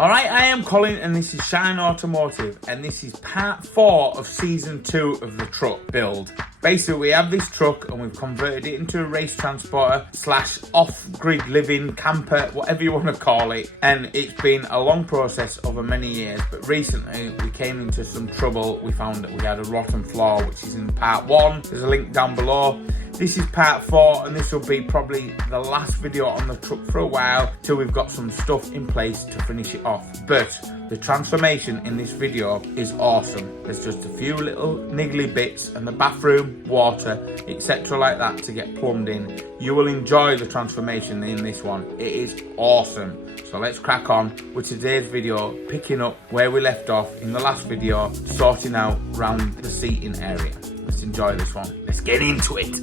Alright, I am Colin and this is Shineautomotive and this is part 4 of season 2 of the truck build. Basically we have this truck and we've converted it into a race transporter / off-grid living camper, whatever you want to call it, and it's been a long process over many years, but recently we came into some trouble. We found that we had a rotten floor, which is in part 1. There's a link down below. This is part 4 and this will be probably the last video on the truck for a while till we've got some stuff in place to finish it off. But the transformation in this video is awesome. There's just a few little niggly bits and the bathroom, water, etc. like that to get plumbed in. You will enjoy the transformation in this one. It is awesome. So let's crack on with today's video, picking up where we left off in the last video, sorting out around the seating area. Let's enjoy this one. Let's get into it.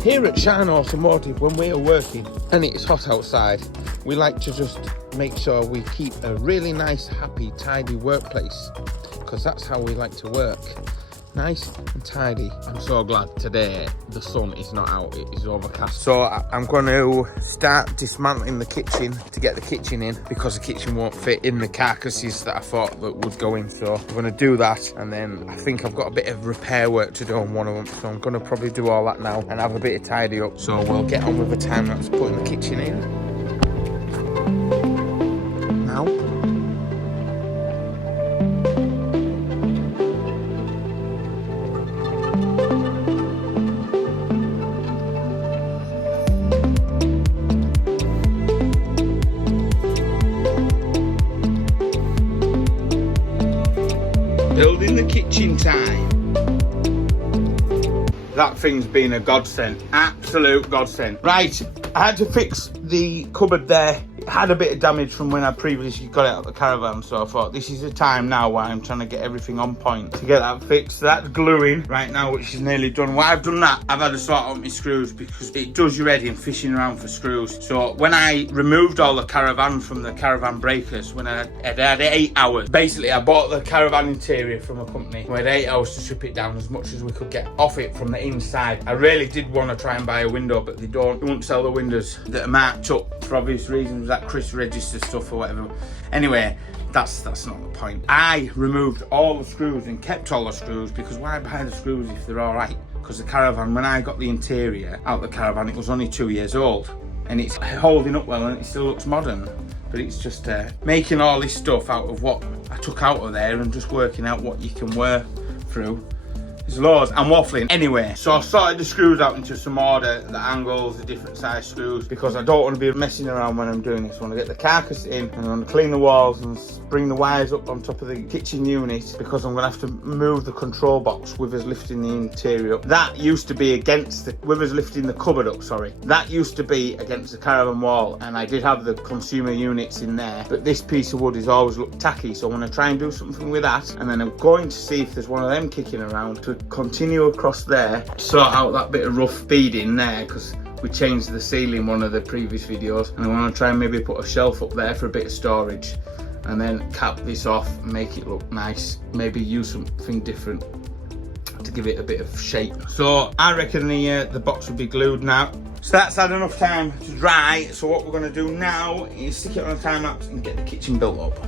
Here at Shineautomotive, when we are working and it's hot outside, we like to just make sure we keep a really nice, happy, tidy workplace, because that's how we like to work. Nice and tidy. I'm so glad today the sun is not out, it is overcast. So I'm going to start dismantling the kitchen to get the kitchen in, because the kitchen won't fit in the carcasses that I thought that would go in. So I'm going to do that, and then I think I've got a bit of repair work to do on one of them. So I'm going to probably do all that now and have a bit of tidy up. So we'll get on with the time lapse putting the kitchen in. Now. Building the kitchen time. That thing's been a godsend, absolute godsend. Right, I had to fix the cupboard there. It had a bit of damage from when I previously got it out of the caravan, so I thought this is the time now while I'm trying to get everything on point to get that fixed. That's gluing right now, which is nearly done. While I've done that, I've had to sort out my screws, because it does your head in fishing around for screws. So when I removed all the caravan from the caravan breakers, when I had 8 hours, basically I bought the caravan interior from a company. We had 8 hours to strip it down as much as we could get off it from the inside. I really did want to try and buy a window, but they won't sell the windows that are marked up for obvious reasons, that Chris register stuff or whatever. Anyway, that's not the point. I removed all the screws and kept all the screws, because why buy the screws if they're all right? Because the caravan, when I got the interior out the caravan, it was only 2 years old and it's holding up well and it still looks modern. But it's just making all this stuff out of what I took out of there and just working out what you can wear through. There's loads. I'm waffling. Anyway, so I sorted the screws out into some order, the angles, the different size screws, because I don't want to be messing around when I'm doing this. I want to get the carcass in and I want to clean the walls and bring the wires up on top of the kitchen unit, because I'm going to have to move the control box with us lifting the interior up. That used to be against the, with us lifting the cupboard up, sorry. That used to be against the caravan wall, and I did have the consumer units in there, but this piece of wood has always looked tacky, so I'm going to try and do something with that, and then I'm going to see if there's one of them kicking around to continue across there, sort out that bit of rough beading there, because we changed the ceiling in one of the previous videos, and I want to try and maybe put a shelf up there for a bit of storage, and then cap this off and make it look nice. Maybe use something different to give it a bit of shape. So I reckon the box will be glued now. So that's had enough time to dry, so what we're going to do now is stick it on a time lapse and get the kitchen built up.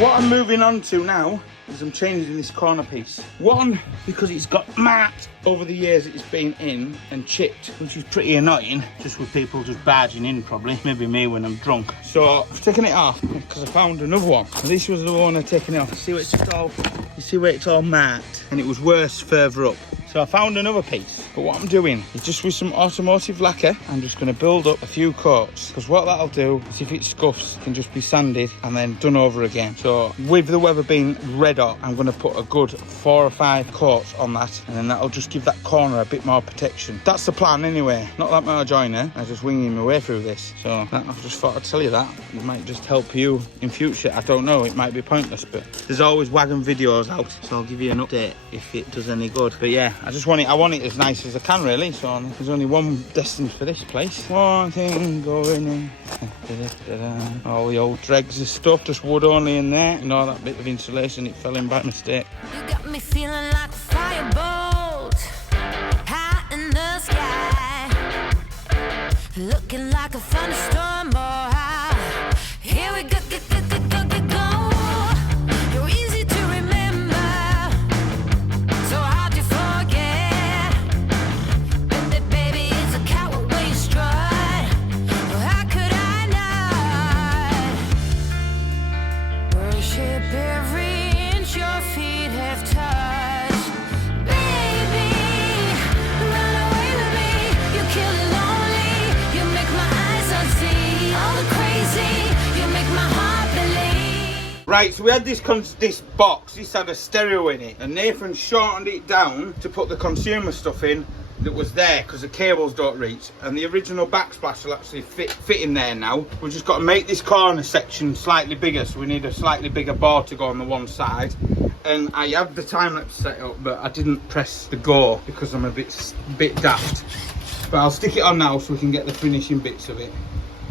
What I'm moving on to now is I'm changing this corner piece. One, because it's got marked over the years it's been in and chipped, which is pretty annoying, just with people just barging in probably, maybe me when I'm drunk. So I've taken it off because I found another one. And this was the one I've taken it off. You see where it's all marked, and it was worse further up. So I found another piece, but what I'm doing is just with some automotive lacquer, I'm just going to build up a few coats, because what that'll do is if it scuffs, it can just be sanded and then done over again. So with the weather being red hot, I'm going to put a good 4 or 5 coats on that, and then that'll just give that corner a bit more protection. That's the plan anyway. Not that much joiner, I'm just winging my way through this. So I've just thought I'd tell you that. It might just help you in future. I don't know, it might be pointless, but there's always wagon videos out, so I'll give you an update if it does any good. But yeah, I want it as nice as I can really, so there's only one destined for this place. One thing going in. All the old dregs of stuff, just wood only in there, and all that bit of insulation, it fell in by mistake. You got me feeling like a firebolt high in the sky, looking like a thunderstorm. Oh, here we go, go. You're easy to remember, so hard to forget. Baby, it's a coward way you strut. How could I not worship every inch your feet have touched? Baby, run away with me. You kill it lonely. You make my eyes unsee. All the crazy. You make my heart believe. Right, so we had this box, this had a stereo in it, and Nathan shortened it down to put the consumer stuff in that was there, because the cables don't reach, and the original backsplash will actually fit in there now. We've just got to make this corner section slightly bigger, so we need a slightly bigger board to go on the one side. And I have the time lapse set up, but I didn't press the go because I'm a bit daft. But I'll stick it on now so we can get the finishing bits of it.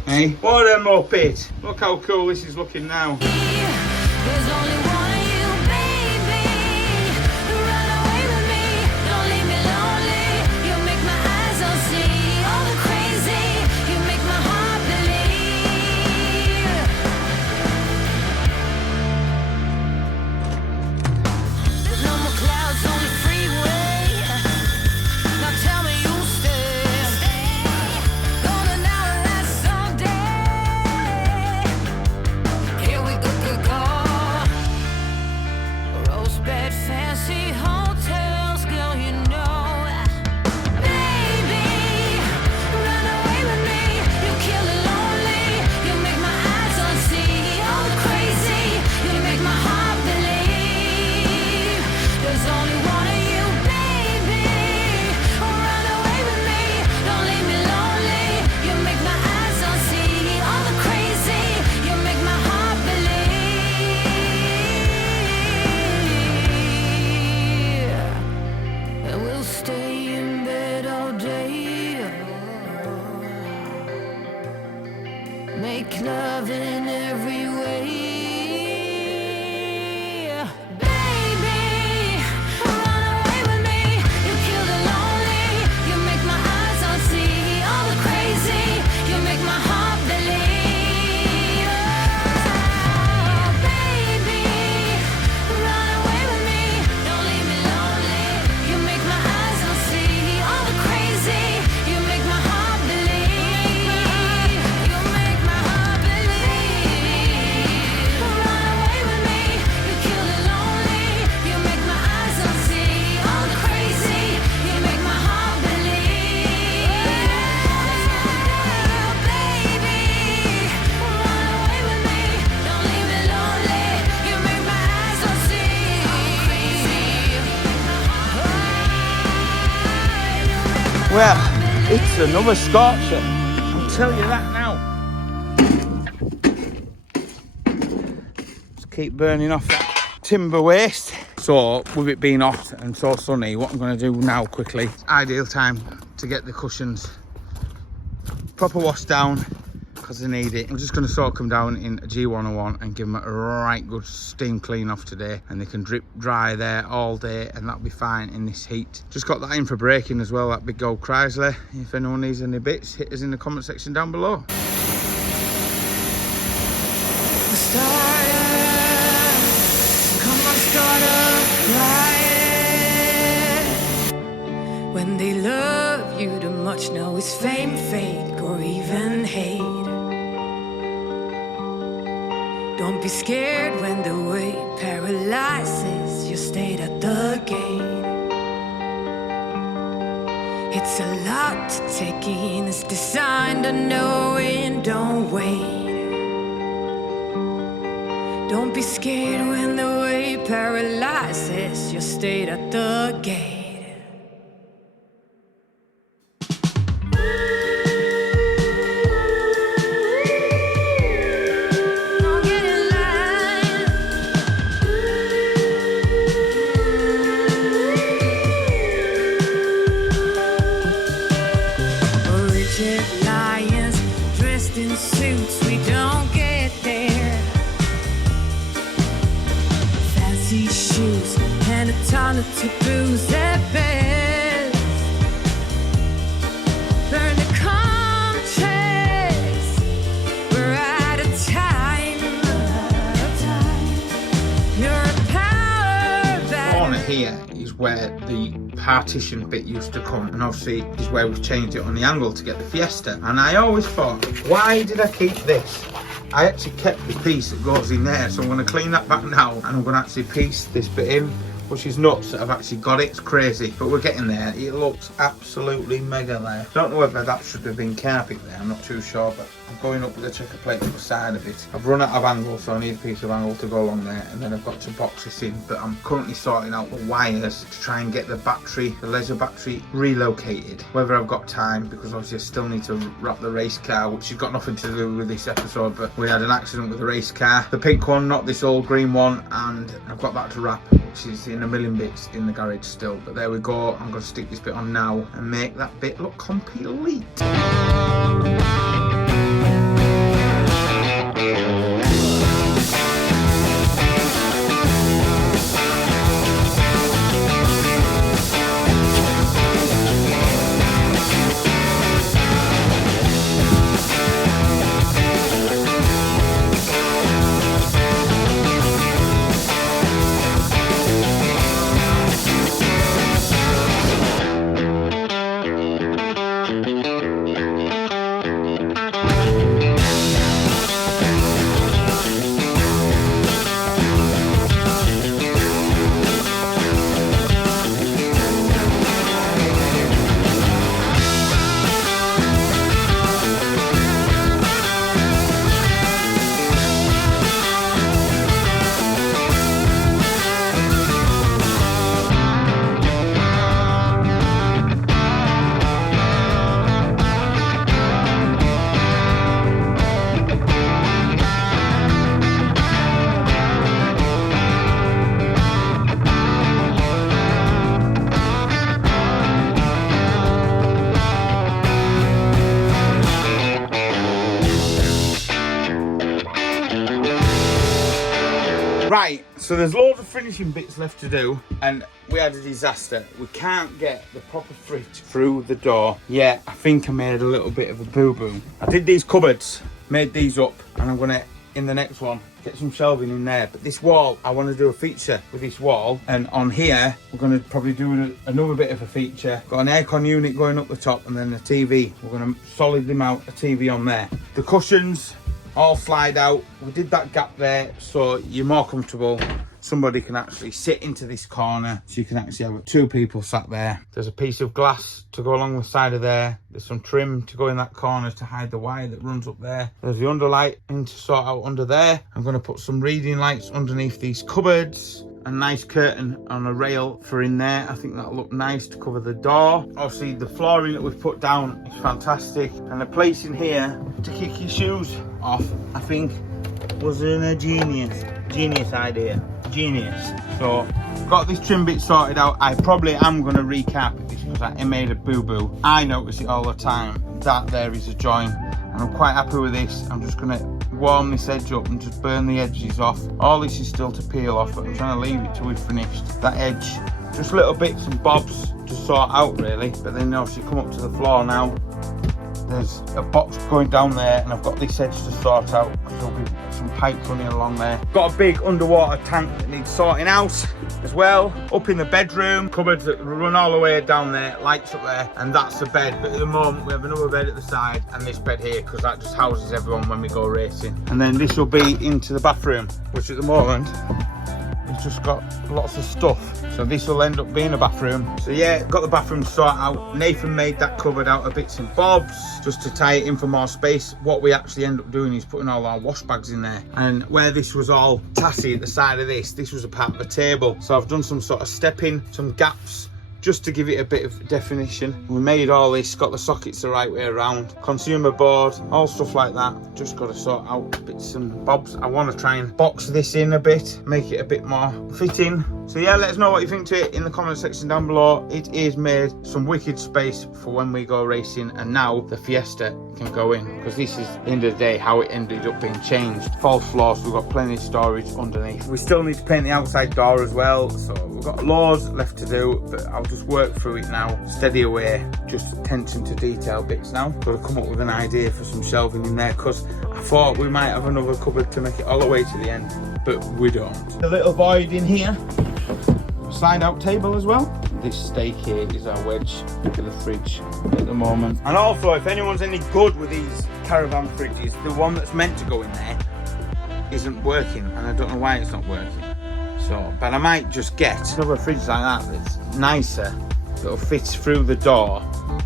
Hey, what a muppet! Look how cool this is looking now. There's only one of you, baby. Run away with me. Don't leave me lonely. You make my eyes unsee. All the crazy. You make my heart believe. There's no more clouds on the freeway. Now tell me you'll stay. Golden hour lasts all day. Here we go. Rose bed, fancy hotels, girl, you know. Baby, run away with me. You kill it lonely. You make my eyes unsee. All the crazy. You make my heart believe. There's only one of you, baby. Run away with me. Don't leave me lonely. You make my eyes unsee. All the crazy. You make my heart believe. And we'll stay in bed all day. Make love in every way. Baby, run away with me. You kill the lonely. You make my eyes unsee. All the crazy. You make my heart believe. Oh, baby, run away with me. Don't leave me lonely. You make my eyes unsee. All the crazy. You make my heart believe. You make my heart believe. Run away with me. You kill the lonely. You make my eyes unsee. All the crazy. You make my heart believe. Baby, run away with me. Don't leave me lonely. You make my eyes unsee. Well, it's another scorcher. I'll tell you that now. Just keep burning off that timber waste. So, with it being hot and so sunny, what I'm going to do now quickly, ideal time to get the cushions proper washed down, because I need it. I'm just going to soak them down in a G101 and give them a right good steam clean off today, and they can drip dry there all day, and that'll be fine in this heat. Just got that in for breaking as well, that big old Chrysler. If anyone needs any bits, hit us in the comment section down below. Started When they love you too much, no, it's fame, fake, or even hate. Don't be scared when the weight paralyzes your state at the gate. It's a lot to take in, it's designed to know and don't wait. Don't be scared when the weight paralyzes your state at the gate. To booze their best, burn the contracts. We're out of time. You're a power battery. Corner here is where the partition bit used to come, and obviously is where we've changed it on the angle to get the Fiesta. And I always thought, why did I keep this? I actually kept the piece that goes in there, so I'm going to clean that back now, and I'm going to actually piece this bit in. Which is nuts that I've actually got it. It's crazy, but we're getting there. It looks absolutely mega there. Don't know whether that should have been carpet there, I'm not too sure, but I'm going up with a checker plate on the side of it. I've run out of angle, so I need a piece of angle to go along there, and then I've got to box this in. But I'm currently sorting out the wires to try and get the battery, the leisure battery, relocated. Whether I've got time, because obviously I still need to wrap the race car, which has got nothing to do with this episode, but we had an accident with the race car. The pink one, not this old green one, and I've got that to wrap, which is in a million bits in the garage still. But there we go. I'm going to stick this bit on now and make that bit look complete. Right, so there's loads of finishing bits left to do, and we had a disaster. We can't get the proper fridge through the door. Yeah, I think I made a little bit of a boo-boo. I did these cupboards, made these up, and I'm gonna, in the next one, get some shelving in there. But this wall, I want to do a feature with this wall, and on here we're going to probably do another bit of a feature. Got an aircon unit going up the top, and then a TV. We're going to solidly mount a TV on there. The cushions all slide out. We did that gap there so you're more comfortable. Somebody can actually sit into this corner, so you can actually have two people sat there. There's a piece of glass to go along the side of there. There's some trim to go in that corner to hide the wire that runs up there. There's the underlighting to sort out under there. I'm going to put some reading lights underneath these cupboards. A nice curtain on a rail for in there. I think that'll look nice to cover the door. Obviously the flooring that we've put down is fantastic, and the place in here to kick your shoes off, I think, was a genius idea. Genius. So got this trim bit sorted out. I probably am going to recarpet this because I made a boo-boo. I notice it all the time. That there is a join, and I'm quite happy with this. I'm just going to warm this edge up and just burn the edges off. All this is still to peel off, but I'm trying to leave it till we've finished that edge. Just little bits and bobs to sort out really. But then obviously come up to the floor now. There's a box going down there, and I've got this edge to sort out because there'll be some pipes running along there. Got a big underwater tank that needs sorting out as well. Up in the bedroom, cupboards that run all the way down there, lights up there, and that's the bed. But at the moment we have another bed at the side and this bed here, because that just houses everyone when we go racing. And then this will be into the bathroom, which at the moment it's just got lots of stuff, so this will end up being a bathroom. So yeah, got the bathroom sorted out. Nathan made that cupboard out of bits and bobs just to tie it in for more space. What we actually end up doing is putting all our wash bags in there, and where this was all tatty at the side of this was a part of a table, so I've done some sort of stepping, some gaps, just to give it a bit of definition. We made all this, got the sockets the right way around, consumer board, all stuff like that. Just got to sort out bits and bobs. I want to try and box this in a bit, make it a bit more fitting. So yeah, let us know what you think to it in the comment section down below. It is made some wicked space for when we go racing, and now the Fiesta can go in, because this is, at the end of the day, how it ended up being changed. False floors, we've got plenty of storage underneath. We still need to paint the outside door as well, so we've got loads left to do, but I'll just work through it now, steady away, just attention to detail bits now. Got to come up with an idea for some shelving in there, because I thought we might have another cupboard to make it all the way to the end, but we don't. A little void in here, slide out table as well. This stake here is our wedge for the fridge at the moment. And also, if anyone's any good with these caravan fridges, the one that's meant to go in there isn't working, and I don't know why it's not working. So, but I might just get another fridge like that that's nicer, that'll fit through the door,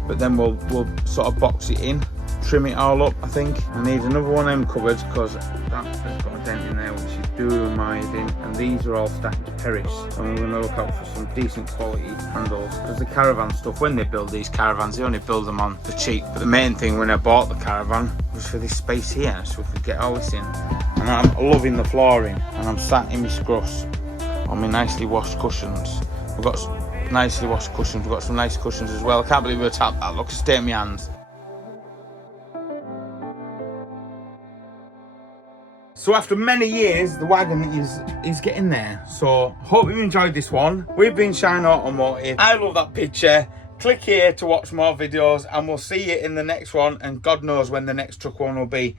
but then we'll sort of box it in, trim it all up. I think I need another one of them cupboards, because that has got a dent in there, which is doing, and these are all starting to perish. So I'm going to look out for some decent quality handles, because the caravan stuff, when they build these caravans, they only build them on the cheap. But the main thing when I bought the caravan was for this space here, so we could get all this in. And I'm loving the flooring, and I'm sat in my scruss on my nicely washed cushions. We've got nicely washed cushions, we've got some nice cushions as well. I can't believe we've tapped that, look, stay in my hands. So after many years, the wagon is getting there. So hope you enjoyed this one. We've been Shineautomotive. I love that picture. Click here to watch more videos, and we'll see you in the next one, and God knows when the next truck one will be.